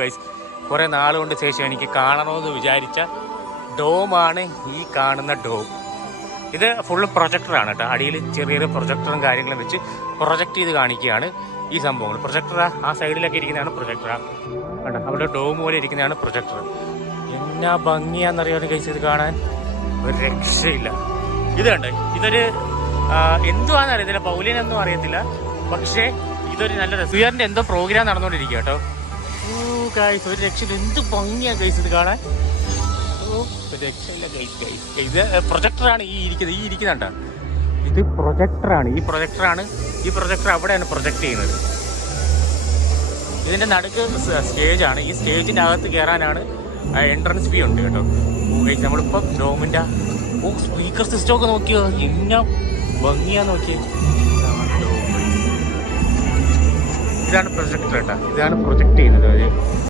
Guys. കുറേ നാളുകൊണ്ട് ശേഷം എനിക്ക് കാണണമെന്ന് വിചാരിച്ച ഡോമാണ് ഈ കാണുന്ന ഡോം. ഇത് ഫുള്ള് പ്രൊജക്ടറാണ് കേട്ടോ. അടിയിൽ ചെറിയൊരു പ്രൊജക്ടറും കാര്യങ്ങളും വെച്ച് പ്രൊജക്റ്റ് ചെയ്ത് കാണിക്കുകയാണ് ഈ സംഭവങ്ങൾ. പ്രൊജക്ടർ ആ സൈഡിലൊക്കെ ഇരിക്കുന്നതാണ് പ്രൊജക്ടർ. കണ്ടോ, അവിടെ ഡോം പോലെ ഇരിക്കുന്നതാണ് പ്രൊജക്ടർ. എന്നാ ഭംഗിയാണെന്നറിയാതെ ഗൈസ് ഇത് കാണാൻ, ഒരു രക്ഷയില്ല. ഇത് കണ്ടോ, ഇതൊരു എന്തുവാണെന്ന് അറിയത്തില്ല, പൗലിനൊന്നും അറിയത്തില്ല. പക്ഷേ ഇതൊരു നല്ല റെസ്റ്റുറിയറിൻ്റെ എന്തോ പ്രോഗ്രാം നടന്നുകൊണ്ടിരിക്കുക കേട്ടോ. ഗൈസ് ഒരു രക്ഷയില്ല, എന്ത് ഭംഗിയാണ് ഗൈസ് ഇത് കാണാൻ. രക്ഷയില്ല ഗൈസ്. ഇത് പ്രൊജക്ടറാണ് ഈ ഇരിക്കുന്നുണ്ടോ, ഇത് പ്രൊജക്ടറാണ്. ഈ പ്രൊജക്ടർ അവിടെയാണ് പ്രൊജക്ട് ചെയ്യുന്നത്. ഇതിൻ്റെ നടുക്ക് സ്റ്റേജാണ്. ഈ സ്റ്റേജിൻ്റെ അകത്ത് കയറാനാണ് എൻട്രൻസ് ഫീ ഉണ്ട് കേട്ടോ. ഗൈസ് നമ്മളിപ്പോൾ ഡോമിൻ്റെ സ്പീക്കർ സിസ്റ്റം ഒക്കെ നോക്കിയോ, എന്നാ ഭംഗിയാന്ന് നോക്കിയേ. ഇതാണ് പ്രൊജക്ടർ കേട്ടോ, ഇതാണ് പ്രൊജക്ട് ചെയ്യുന്നത്.